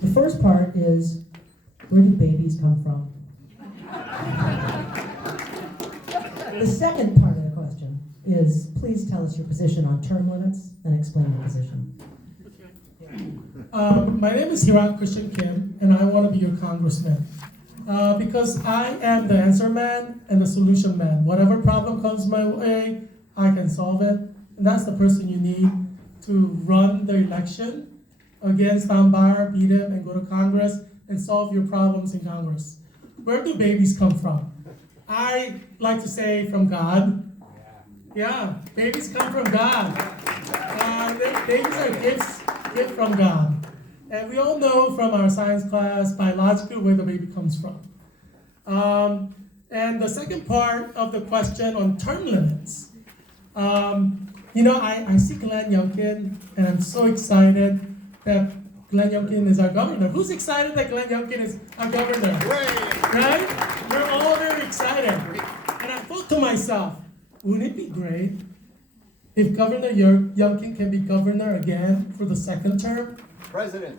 The first part is, where do babies come from? The second part of the question is, please tell us your position on term limits and explain your position. My name is Heerak Christian Kim, and I want to be your congressman. Because I am the answer man and the solution man. Whatever problem comes my way, I can solve it. And that's the person you need to run the election against Tom Bayer, beat him, and go to Congress and solve your problems in Congress. Where do babies come from? I like to say from God. Yeah, babies come from God. Babies are gifts from God. And we all know from our science class, biologically, where the baby comes from. And the second part of the question on term limits. I see Glenn Youngkin, and I'm so excited that Glenn Youngkin is our governor. Who's excited that Glenn Youngkin is our governor? Right? We're all very excited. And I thought to myself, wouldn't it be great if Governor Youngkin can be governor again for the second term? President.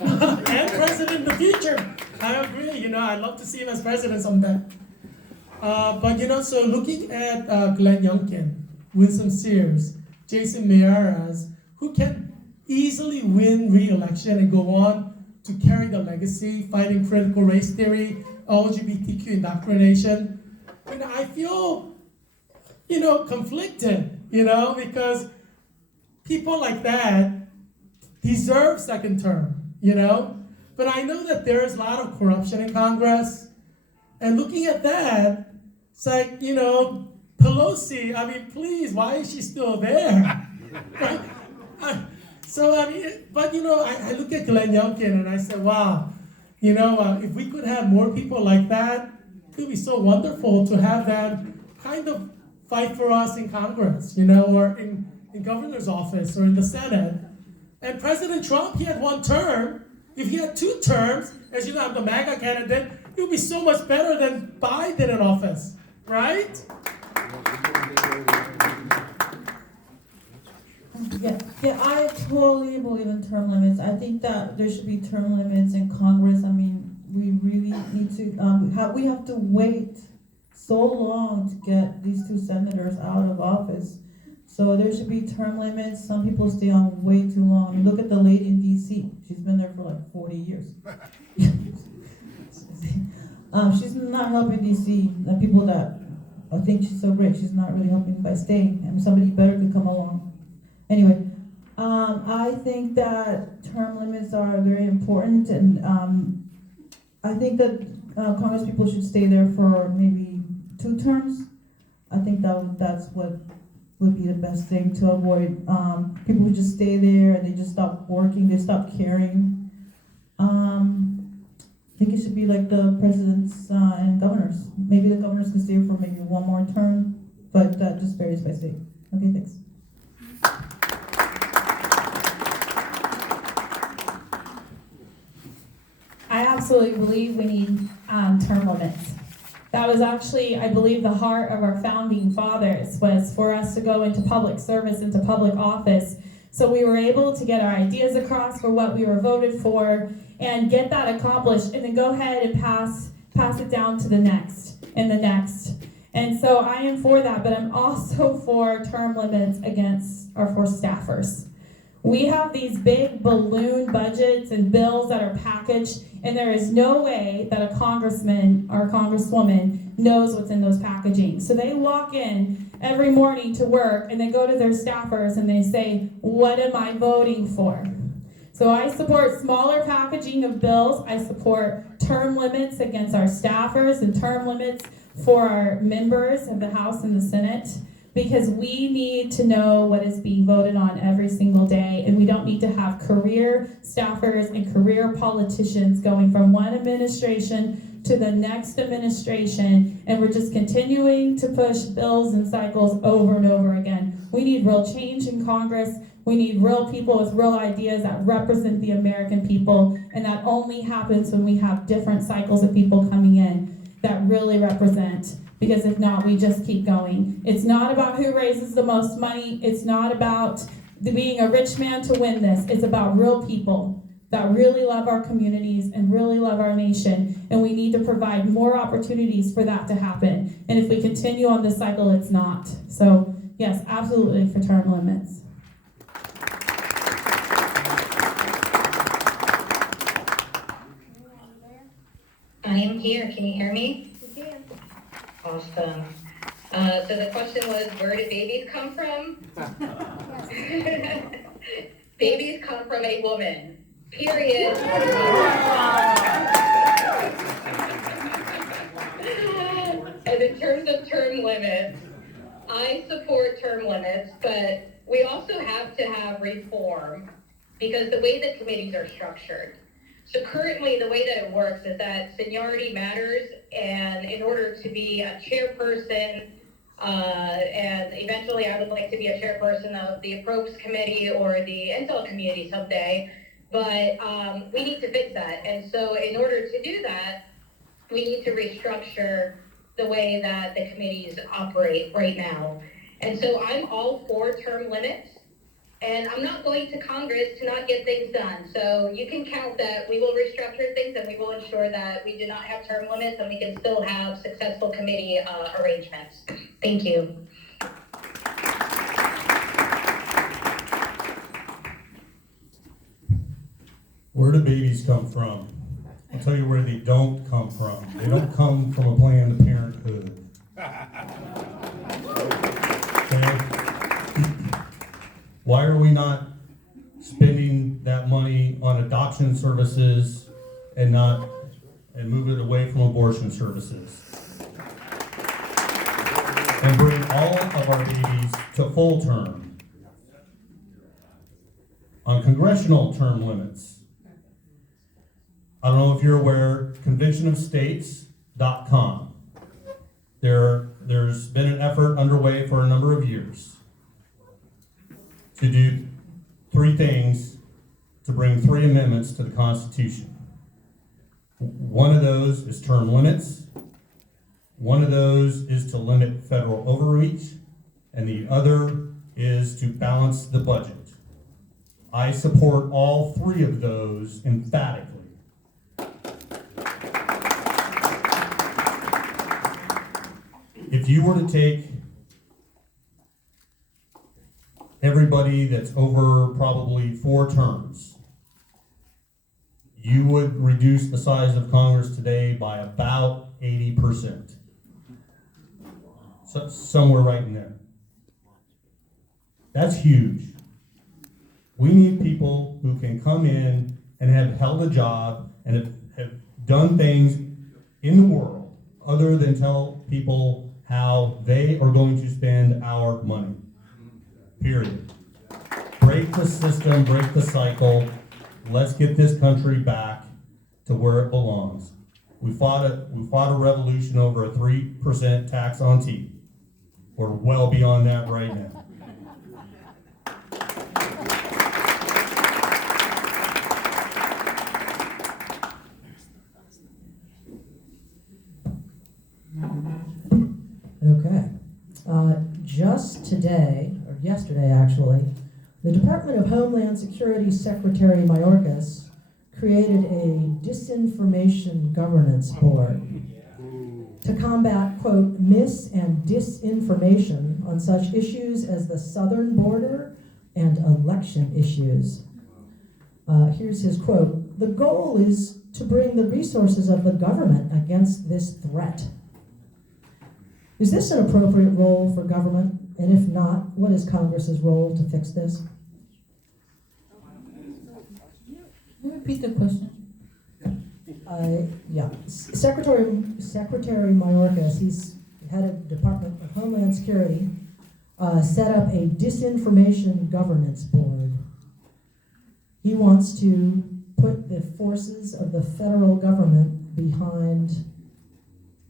And president in the future. I agree. I'd love to see him as president someday. So looking at Glenn Youngkin, Winsome Sears, Jason Miyares, who can easily win re-election and go on to carry the legacy, fighting critical race theory, LGBTQ indoctrination, I feel, conflicted, because people like that deserve second term, But I know that there is a lot of corruption in Congress. And looking at that, it's like, Pelosi, please, why is she still there? Right? I look at Glenn Youngkin and I say, wow, if we could have more people like that, it would be so wonderful to have them kind of fight for us in Congress, or in governor's office or in the Senate. And President Trump, he had one term. If he had 2 terms, as you know, I'm the MAGA candidate, it would be so much better than Biden in office, right? Yeah, I totally believe in term limits. I think that there should be term limits in Congress. We really need to, we have to wait so long to get these 2 senators out of office. So there should be term limits. Some people stay on way too long. Look at the lady in D.C. She's been there for like 40 years. She's not helping D.C. The people that think she's so great, she's not really helping by staying. Somebody better could come along. Anyway, I think that term limits are very important, and I think that Congress people should stay there for maybe 2 terms. I think that's what would be the best thing to avoid people who just stay there and they just stop working, they stop caring. I think it should be like the presidents and governors. Maybe the governors can stay for maybe 1 more term, but that just varies by state. Okay, thanks. I absolutely believe we need term limits. That was actually, I believe, the heart of our founding fathers, was for us to go into public service, into public office, so we were able to get our ideas across for what we were voted for and get that accomplished, and then go ahead and pass it down to the next and the next. And so I am for that, but I'm also for term limits for staffers. We have these big balloon budgets and bills that are packaged, and there is no way that a congressman or a congresswoman knows what's in those packaging. So they walk in every morning to work, and they go to their staffers and they say, what am I voting for? So I support smaller packaging of bills. I support term limits against our staffers and term limits for our members of the House and the Senate, because we need to know what is being voted on every single day, and we don't need to have career staffers and career politicians going from one administration to the next administration, and we're just continuing to push bills and cycles over and over again. We need real change in Congress. We need real people with real ideas that represent the American people, and that only happens when we have different cycles of people coming in that really represent. Because if not, we just keep going. It's not about who raises the most money. It's not about being a rich man to win this. It's about real people that really love our communities and really love our nation, and we need to provide more opportunities for that to happen. And if we continue on this cycle, it's not. So yes, absolutely for term limits. I am here. Can you hear me? We can. Awesome. So the question was, where do babies come from? Babies come from a woman. Period. And in terms of term limits, I support term limits, but we also have to have reform because the way the committees are structured. So currently, the way that it works is that seniority matters, and in order to be a chairperson, and eventually I would like to be a chairperson of the Approps Committee or the Intel Committee someday, but we need to fix that. And so in order to do that, we need to restructure the way that the committees operate right now. And so I'm all for term limits. And I'm not going to Congress to not get things done. So you can count that we will restructure things and we will ensure that we do not have term limits and we can still have successful committee arrangements. Thank you. Where do babies come from? I'll tell you where they don't come from. They don't come from a Planned Parenthood. Okay? Why are we not spending that money on adoption services and move it away from abortion services? And bring all of our babies to full term. On congressional term limits, I don't know if you're aware, conventionofstates.com. There's been an effort underway for a number of years to do 3 things to bring 3 amendments to the Constitution. One of those is term limits. One of those is to limit federal overreach, and the other is to balance the budget. I support all 3 of those emphatically. If you were to take everybody that's over probably 4 terms, you would reduce the size of Congress today by about 80%. So, somewhere right in there. That's huge. We need people who can come in and have held a job and have done things in the world other than tell people how they are going to spend our money. Period. Break the system, break the cycle. Let's get this country back to where it belongs. We fought a revolution over a 3% tax on tea. We're well beyond that right now. Okay. Just today, or yesterday actually, the Department of Homeland Security Secretary Mayorkas created a disinformation governance board to combat, quote, mis- and disinformation on such issues as the southern border and election issues. Here's his quote: "The goal is to bring the resources of the government against this threat." Is this an appropriate role for government? And if not, what is Congress's role to fix this? Can you repeat the question? Yeah, Secretary Mayorkas, he's head of Department of Homeland Security, set up a disinformation governance board. He wants to put the forces of the federal government behind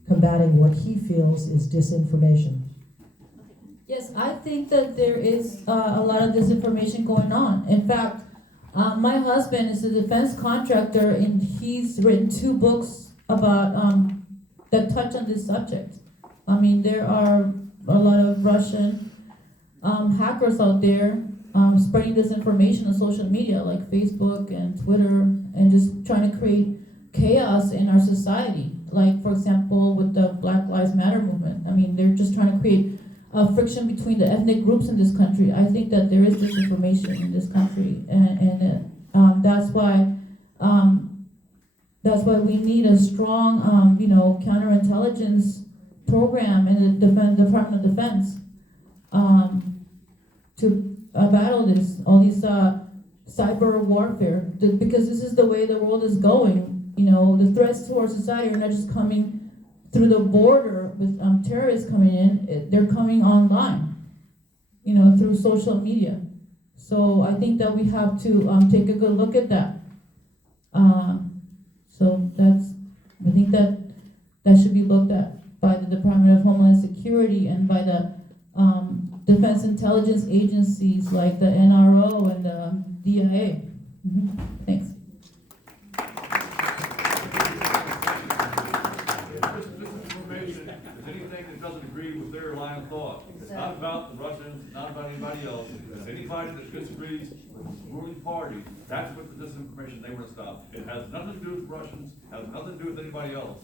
combating what he feels is disinformation. Yes, I think that there is a lot of disinformation going on. In fact, my husband is a defense contractor, and he's written 2 books about that touch on this subject. I mean, there are a lot of Russian hackers out there spreading disinformation on social media like Facebook and Twitter, and just trying to create chaos in our society. Like, for example, with the Black Lives Matter movement. I mean, they're just trying to create friction between the ethnic groups in this country. I think that there is disinformation in this country, and that's why we need a strong, counterintelligence program in the Department of Defense to battle all these cyber warfare, because this is the way the world is going. The threats to our society are not just coming through the border with terrorists coming in, they're coming online, through social media. So I think that we have to take a good look at that. I think that should be looked at by the Department of Homeland Security and by the defense intelligence agencies like the NRO and the DIA. Thanks. Disinformation is anything that doesn't agree with their line of thought. It's not about the Russians, not about anybody else. It's anybody that disagrees with the ruling party. That's what the disinformation they want to stop. It has nothing to do with Russians, has nothing to do with anybody else.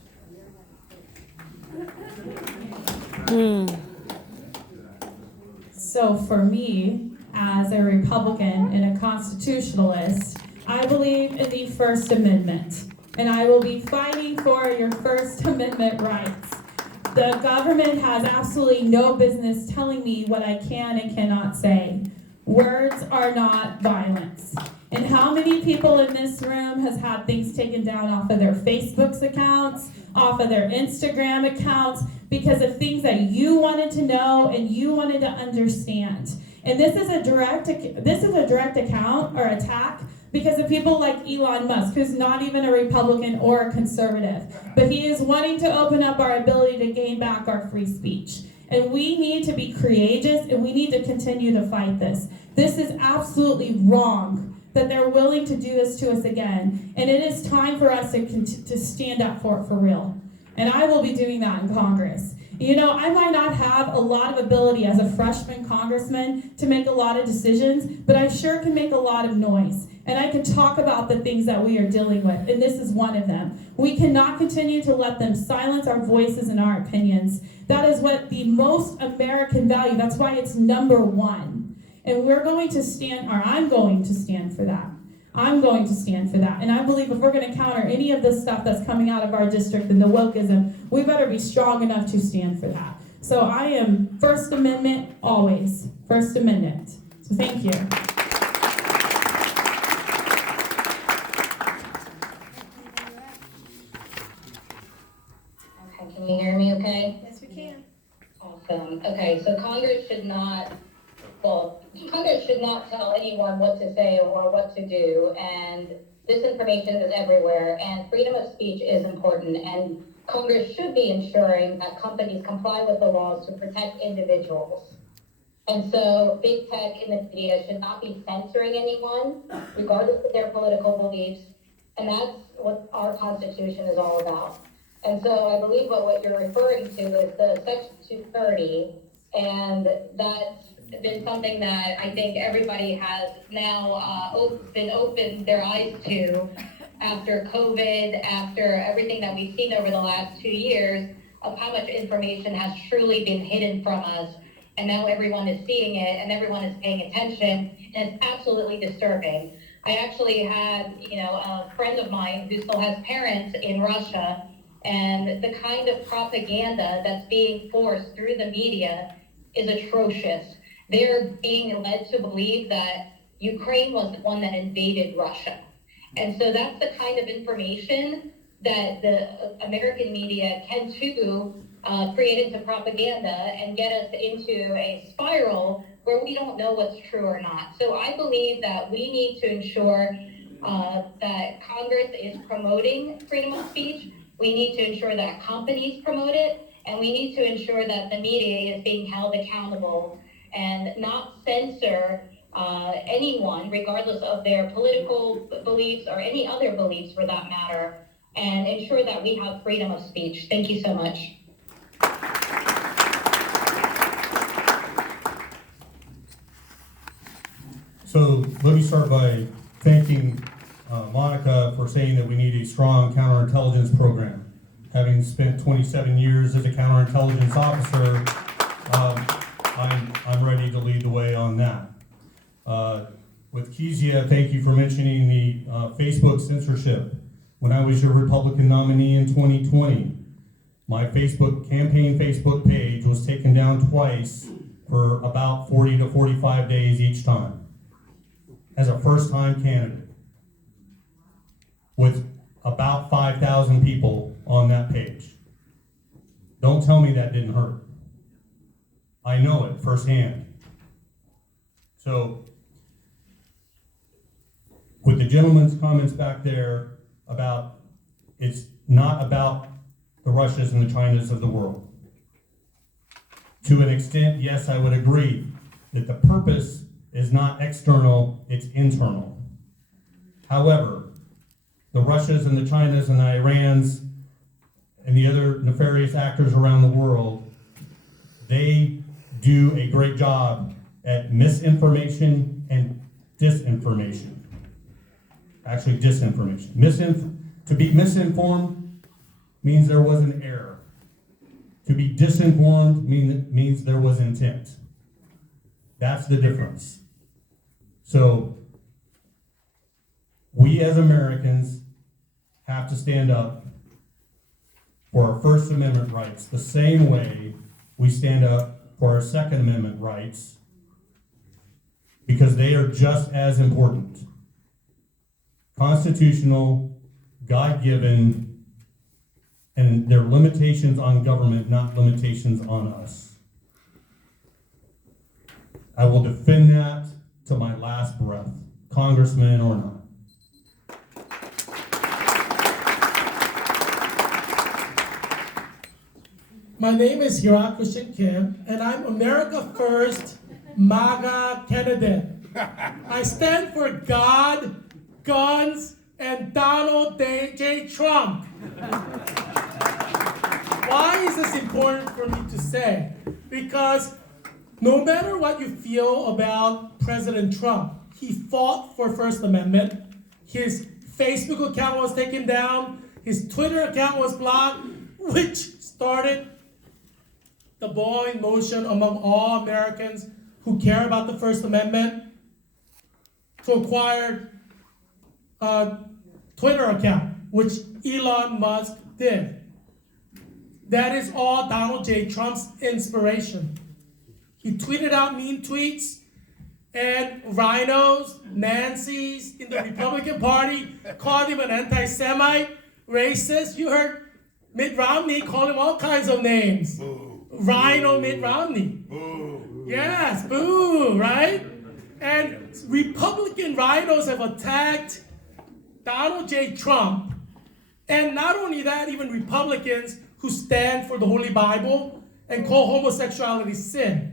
So for me, as a Republican and a constitutionalist, I believe in the First Amendment, and I will be fighting for your First Amendment rights. The government has absolutely no business telling me what I can and cannot say. Words are not violence. And how many people in this room has had things taken down off of their Facebook accounts, off of their Instagram accounts, because of things that you wanted to know and you wanted to understand? And this is a direct account or attack because of people like Elon Musk, who's not even a Republican or a conservative, but he is wanting to open up our ability to gain back our free speech. And we need to be courageous, and we need to continue to fight this. This is absolutely wrong that they're willing to do this to us again. And it is time for us to stand up for it for real. And I will be doing that in Congress. I might not have a lot of ability as a freshman congressman to make a lot of decisions, but I sure can make a lot of noise. And I can talk about the things that we are dealing with, and this is one of them. We cannot continue to let them silence our voices and our opinions. That is what the most American value, that's why it's number one. And we're going to stand, or I'm going to stand for that. I'm going to stand for that. And I believe if we're going to counter any of this stuff that's coming out of our district and the wokeism, we better be strong enough to stand for that. So I am First Amendment always. First Amendment. So thank you. Okay, can you hear me okay? Yes, we can. Awesome. Okay, so Congress should not tell anyone what to say or what to do, and disinformation is everywhere, and freedom of speech is important, and Congress should be ensuring that companies comply with the laws to protect individuals. And so big tech in the media should not be censoring anyone, regardless of their political beliefs, and that's what our Constitution is all about. And so I believe what you're referring to is the Section 230, and that's been something that I think everybody has now opened their eyes to after COVID, after everything that we've seen over the last 2 years of how much information has truly been hidden from us. And now everyone is seeing it and everyone is paying attention, and it's absolutely disturbing. I actually had, a friend of mine who still has parents in Russia, and the kind of propaganda that's being forced through the media is atrocious. They're being led to believe that Ukraine was the one that invaded Russia. And so that's the kind of information that the American media can too create into propaganda and get us into a spiral where we don't know what's true or not. So I believe that we need to ensure that Congress is promoting freedom of speech. We need to ensure that companies promote it, and we need to ensure that the media is being held accountable and not censor anyone, regardless of their political beliefs or any other beliefs for that matter, and ensure that we have freedom of speech. Thank you so much. So let me start by thanking Monica for saying that we need a strong counterintelligence program. Having spent 27 years as a counterintelligence officer, I'm ready to lead the way on that. With Kezia, thank you for mentioning the Facebook censorship. When I was your Republican nominee in 2020, my campaign Facebook page was taken down twice for about 40 to 45 days each time, as a first-time candidate, with about 5,000 people on that page. Don't tell me that didn't hurt. I know it firsthand. So, with the gentleman's comments back there about it's not about the Russias and the Chinas of the world. To an extent, yes, I would agree that the purpose is not external, it's internal. However, the Russias and the Chinas and the Irans and the other nefarious actors around the world, they do a great job at misinformation and disinformation. Actually, disinformation. To be misinformed means there was an error. To be disinformed means there was intent. That's the difference. So, we as Americans have to stand up for our First Amendment rights the same way we stand up for our Second Amendment rights, because they are just as important. Constitutional, God-given, and there are limitations on government, not limitations on us. I will defend that to my last breath, congressman or not. My name is Heerak and I'm America First MAGA candidate. I stand for God, guns, and Donald J. Trump. Why is this important for me to say? Because no matter what you feel about President Trump, he fought for First Amendment. His Facebook account was taken down. His Twitter account was blocked, which started the ball in motion among all Americans who care about the First Amendment to acquire a Twitter account, which Elon Musk did. That is all Donald J. Trump's inspiration. He tweeted out mean tweets, and rhinos, Nancy's in the Republican Party called him an anti-Semite, racist. You heard Mitt Romney call him all kinds of names. Boo. Rhino Mitt Romney. Boo. Yes, boo, right? And Republican rhinos have attacked Donald J. Trump. And not only that, even Republicans who stand for the Holy Bible and call homosexuality sin.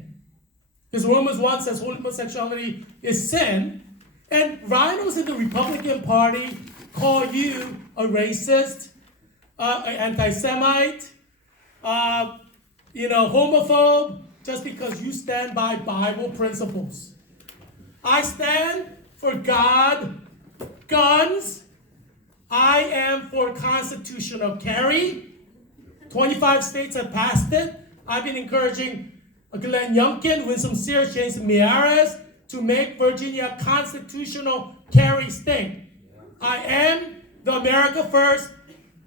Because Romans 1 says homosexuality is sin. And rhinos in the Republican Party call you a racist, an anti-Semite, homophobe, just because you stand by Bible principles. I stand for God, guns. I am for constitutional carry. 25 states have passed it. I've been encouraging Glenn Youngkin, Winsome Sears, Jason Miyares to make Virginia a constitutional carry state. I am the America First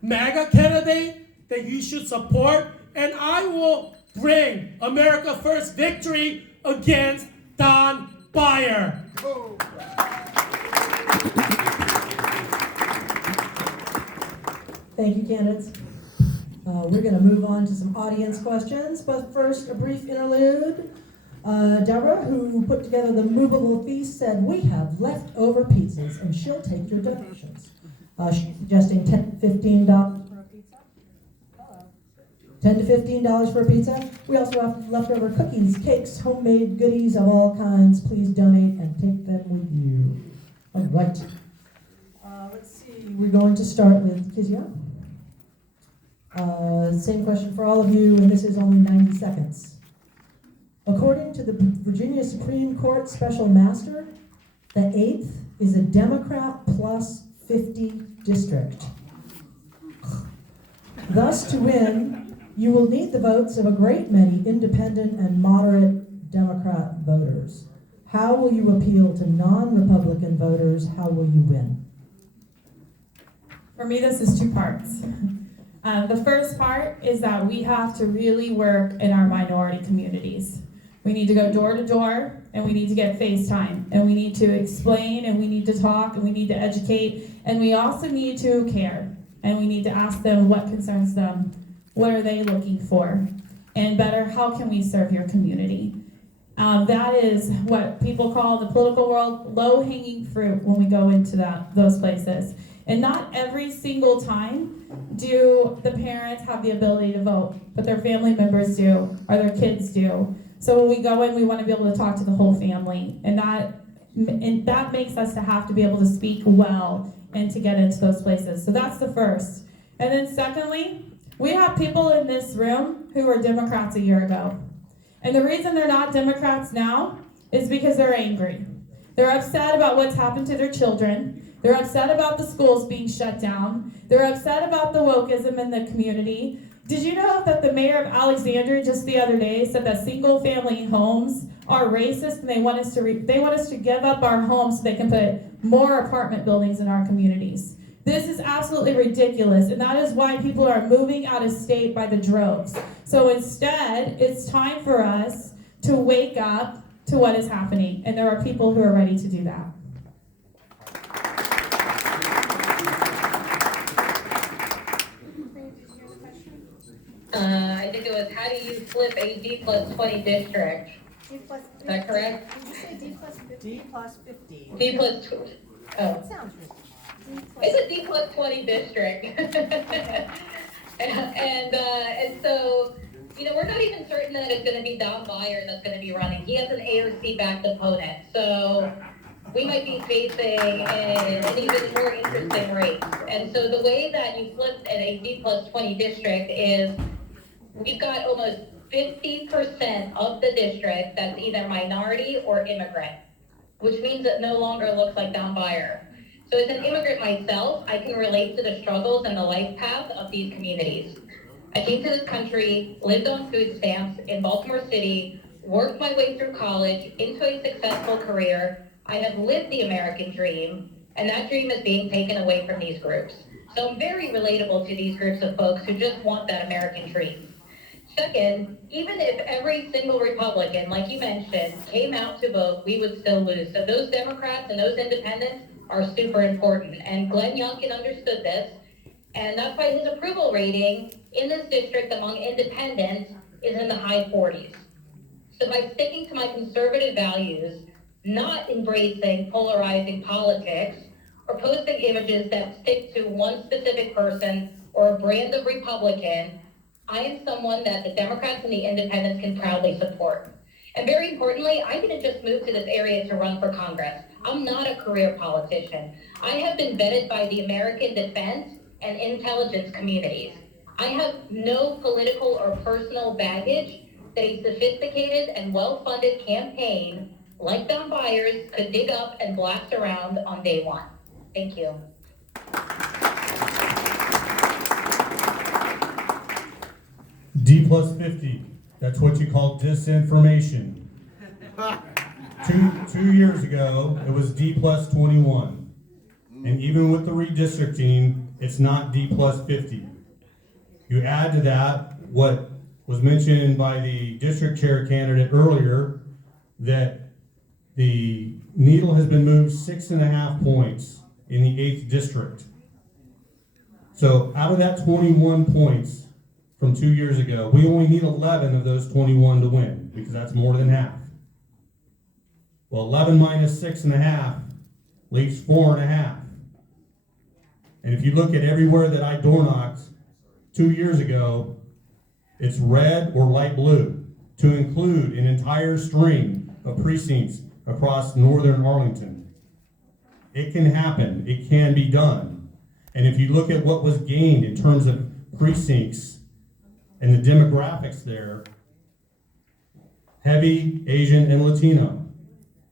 MAGA candidate that you should support, and I will bring America First victory against Don Beyer. Thank you, candidates. We're going to move on to some audience questions, but first, a brief interlude. Deborah, who put together the movable feast, said, "We have leftover pizzas, and she'll take your donations." She's suggesting $10 to $15 for a pizza. $10 to $15 for a pizza. We also have leftover cookies, cakes, homemade goodies of all kinds. Please donate and take them with you. All right. Let's see. We're going to start with Kezia. Same question for all of you, and this is only 90 seconds. According to the Virginia Supreme Court Special Master, The 8th is a Democrat plus 50 district. Thus, to win, you will need the votes of a great many independent and moderate Democrat voters. How will you appeal to non-Republican voters? How will you win? For me, this is two parts. The first part is that we have to really work in our minority communities. We need to go door to door, and we need to get FaceTime, and we need to explain, and we need to talk, and we need to educate, and we also need to care, and we need to ask them what concerns them, what are they looking for, and better, how can we serve your community? That is what people call in the political world low-hanging fruit when we go into those places. And not every single time do the parents have the ability to vote, but their family members do, or their kids do. So when we go in, we want to be able to talk to the whole family, and that makes us to have to be able to speak well and to get into those places. So that's the first. And then secondly, we have people in this room who were Democrats a year ago. And the reason they're not Democrats now is because they're angry. They're upset about what's happened to their children. They're upset about the schools being shut down. They're upset about the wokeism in the community. Did you know that the mayor of Alexandria just the other day said that single-family homes are racist, and they want us to give up our homes so they can put more apartment buildings in our communities? This is absolutely ridiculous, and that is why people are moving out of state by the droves. So instead, it's time for us to wake up to what is happening, and there are people who are ready to do that. I think it was, how do you flip a D plus 20 district? D plus. Is that correct? Did you say D plus 50? D plus 50. D plus, oh, That sounds ridiculous. D plus. it's a D plus 20 district. And so, we're not even certain that it's gonna be Don Meyer that's gonna be running. He has an AOC-backed opponent, so we might be facing an even more interesting race. And so the way that you flip a D plus 20 district is, we've got almost 50% of the district that's either minority or immigrant, which means it no longer looks like Don Meyer. So as an immigrant myself, I can relate to the struggles and the life path of these communities. I came to this country, lived on food stamps in Baltimore City, worked my way through college into a successful career. I have lived the American dream, and that dream is being taken away from these groups. So I'm very relatable to these groups of folks who just want that American dream. Second, even if every single Republican, like you mentioned, came out to vote, we would still lose. So those Democrats and those independents are super important. And Glenn Youngkin understood this, and that's why his approval rating in this district among independents is in the high 40s. So by sticking to my conservative values, not embracing polarizing politics, or posting images that stick to one specific person or a brand of Republican, I am someone that the Democrats and the independents can proudly support. And very importantly, I didn't just move to this area to run for Congress. I'm not a career politician. I have been vetted by the American defense and intelligence communities. I have no political or personal baggage that a sophisticated and well-funded campaign like Don Byers could dig up and blast around on day one. Thank you. D plus 50, that's what you call disinformation. Two years ago, it was D plus 21. And even with the redistricting, it's not D plus 50. You add to that what was mentioned by the district chair candidate earlier, that the needle has been moved 6.5 points in the 8th district. So out of that 21 points from 2 years ago, we only need 11 of those 21 to win, because that's more than half. Well, 11 minus 6.5 leaves 4.5. And if you look at everywhere that I door knocked 2 years ago, it's red or light blue, to include an entire string of precincts across northern Arlington. It can happen, it can be done. And if you look at what was gained in terms of precincts and the demographics there, heavy Asian and Latino.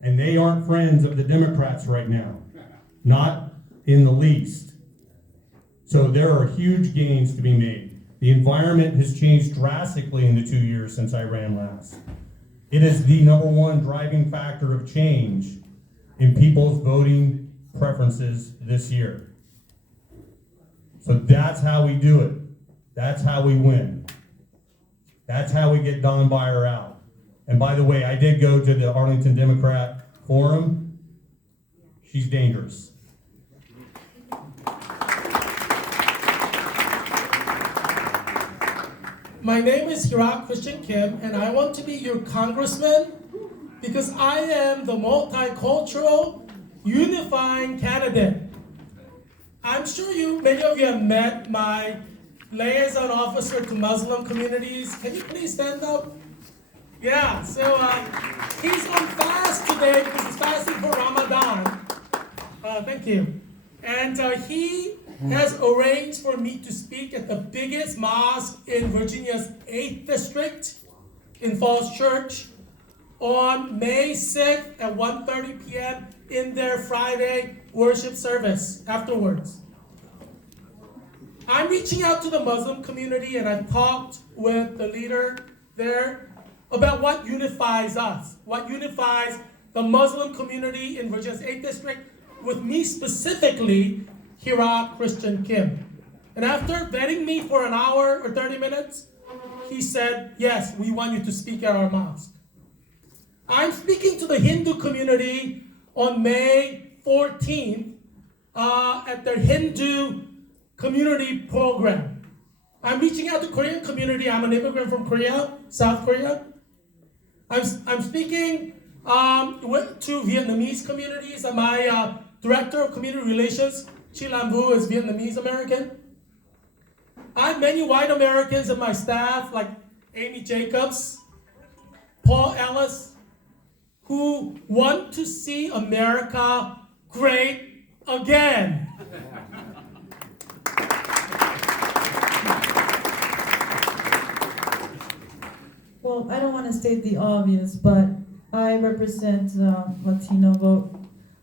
And they aren't friends of the Democrats right now. Not in the least. So there are huge gains to be made. The environment has changed drastically in the 2 years since I ran last. It is the #1 driving factor of change in people's voting preferences this year. So that's how we do it. That's how we win. That's how we get Don Beyer out. And by the way, I did go to the Arlington Democrat Forum. She's dangerous. My name is Heerak Christian Kim, and I want to be your congressman because I am the multicultural, unifying candidate. I'm sure many of you have met my liaison officer to Muslim communities. Can you please stand up? Yeah, so he's on fast today because he's fasting for Ramadan. Thank you. And he has arranged for me to speak at the biggest mosque in Virginia's 8th district in Falls Church on May 6th at 1:30 p.m. in their Friday worship service afterwards. I'm reaching out to the Muslim community, and I've talked with the leader there about what unifies us, what unifies the Muslim community in Virginia's 8th district, with me specifically, Heerak Christian Kim. And after vetting me for an hour or 30 minutes, he said, yes, we want you to speak at our mosque. I'm speaking to the Hindu community on May 14th at their Hindu community program. I'm reaching out to Korean community. I'm an immigrant from Korea, South Korea. I'm speaking to Vietnamese communities. My director of community relations, Chi Lam Vu, is Vietnamese American. I have many white Americans in my staff, like Amy Jacobs, Paul Ellis, who want to see America great again. Well, I don't want to state the obvious, but I represent Latino vote.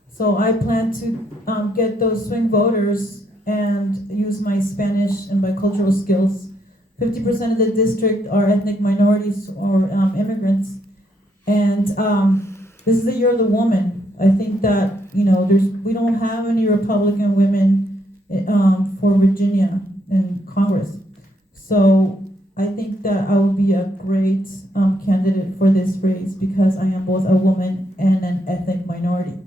So I plan to get those swing voters and use my Spanish and bicultural skills. 50% of the district are ethnic minorities or immigrants. And this is the year of the woman. I think that, we don't have any Republican women for Virginia in Congress. So I think that I will be a great candidate for this race because I am both a woman and an ethnic minority.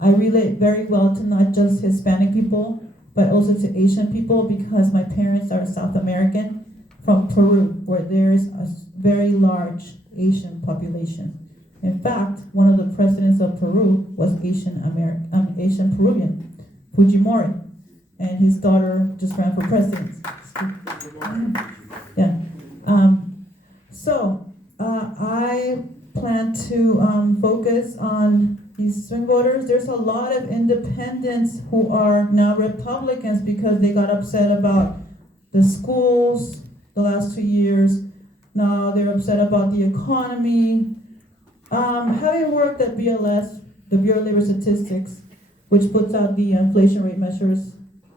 I relate very well to not just Hispanic people, but also to Asian people because my parents are South American from Peru, where there's a very large Asian population. In fact, one of the presidents of Peru was Asian Peruvian, Fujimori, and his daughter just ran for president. Yeah. So I plan to focus on these swing voters. There's a lot of independents who are now Republicans because they got upset about the schools the last 2 years. Now they're upset about the economy. Having worked at BLS, the Bureau of Labor Statistics, which puts out the inflation rate measures,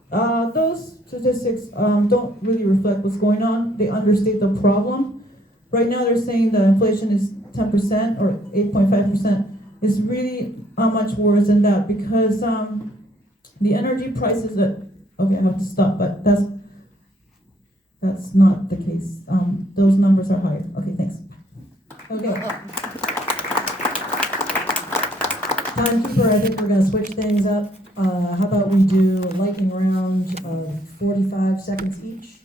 those statistics don't really reflect what's going on. They understate the problem. Right now they're saying the inflation is 10% or 8.5%. It's really much worse than that because the energy prices okay, I have to stop, but that's not the case. Those numbers are higher. Okay, thanks. Okay. Timekeeper, I think we're gonna switch things up. How about we do a lightning round of 45 seconds each?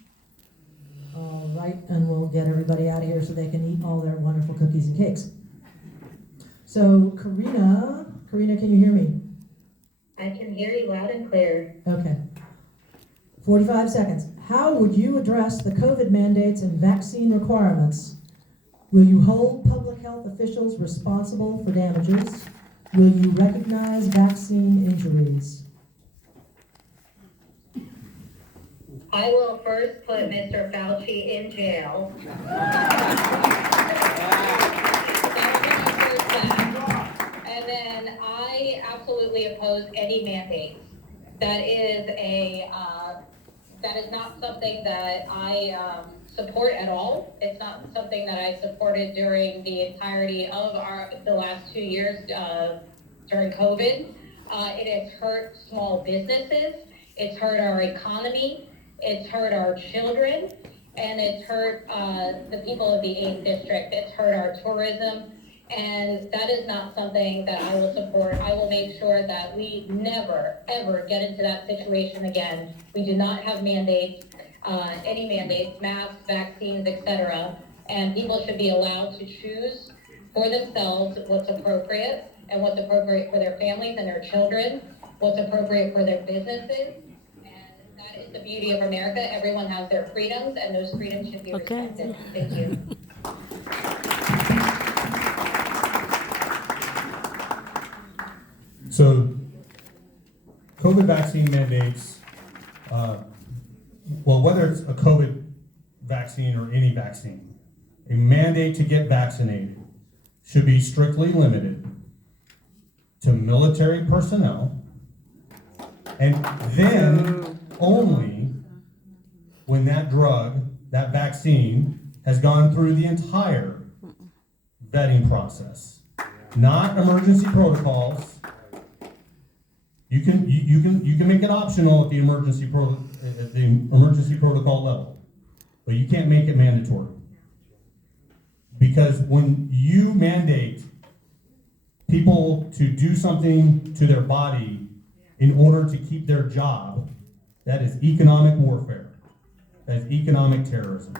All right, and we'll get everybody out of here so they can eat all their wonderful cookies and cakes. So, Karina, can you hear me? I can hear you loud and clear. Okay. 45 seconds. How would you address the COVID mandates and vaccine requirements? Will you hold public health officials responsible for damages? Will you recognize vaccine injuries? I will first put Mr. Fauci in jail. That would be my first step. And then absolutely oppose any mandates. That is not something that I support at all. It's not something that I supported during the entirety of the last 2 years during COVID. It has hurt small businesses. It's hurt our economy. It's hurt our children. And it's hurt the people of the 8th district. It's hurt our tourism. And that is not something that I will support. I will make sure that we never, ever get into that situation again. We do not have mandates, any mandates, masks, vaccines, etc. And people should be allowed to choose for themselves what's appropriate and what's appropriate for their families and their children, what's appropriate for their businesses. And that is the beauty of America. Everyone has their freedoms, and those freedoms should be respected. Thank you. So, COVID vaccine mandates, well, whether it's a COVID vaccine or any vaccine, a mandate to get vaccinated should be strictly limited to military personnel, and then only when that drug, that vaccine, has gone through the entire vetting process, not emergency protocols. You can make it optional at the emergency protocol level, but you can't make it mandatory. Because when you mandate people to do something to their body in order to keep their job, that is economic warfare. That is economic terrorism.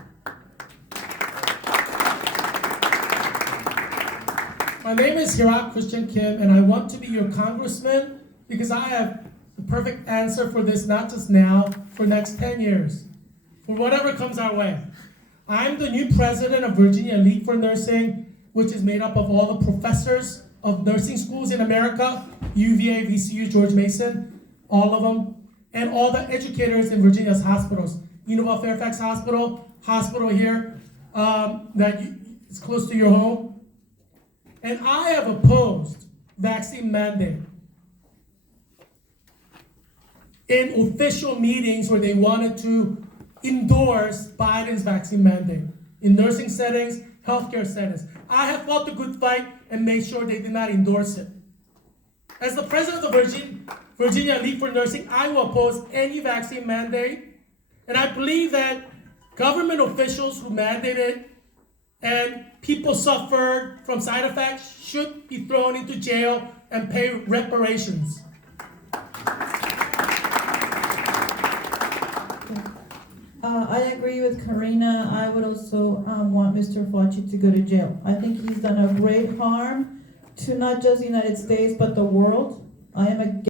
My name is Heerak Kim, and I want to be your congressman because I have the perfect answer for this, not just now, for next 10 years, for whatever comes our way. I'm the new president of Virginia League for Nursing, which is made up of all the professors of nursing schools in America, UVA, VCU, George Mason, all of them, and all the educators in Virginia's hospitals. Unova Fairfax hospital here, is close to your home. And I have opposed vaccine mandate in official meetings where they wanted to endorse Biden's vaccine mandate in nursing settings, healthcare settings. I have fought the good fight and made sure they did not endorse it. As the president of the Virginia League for Nursing, I will oppose any vaccine mandate, and I believe that government officials who mandate it and people suffered from side effects should be thrown into jail and pay reparations. I agree with Karina. I would also want Mr. Fauci to go to jail. I think he's done a great harm to not just the United States, but the world. I am against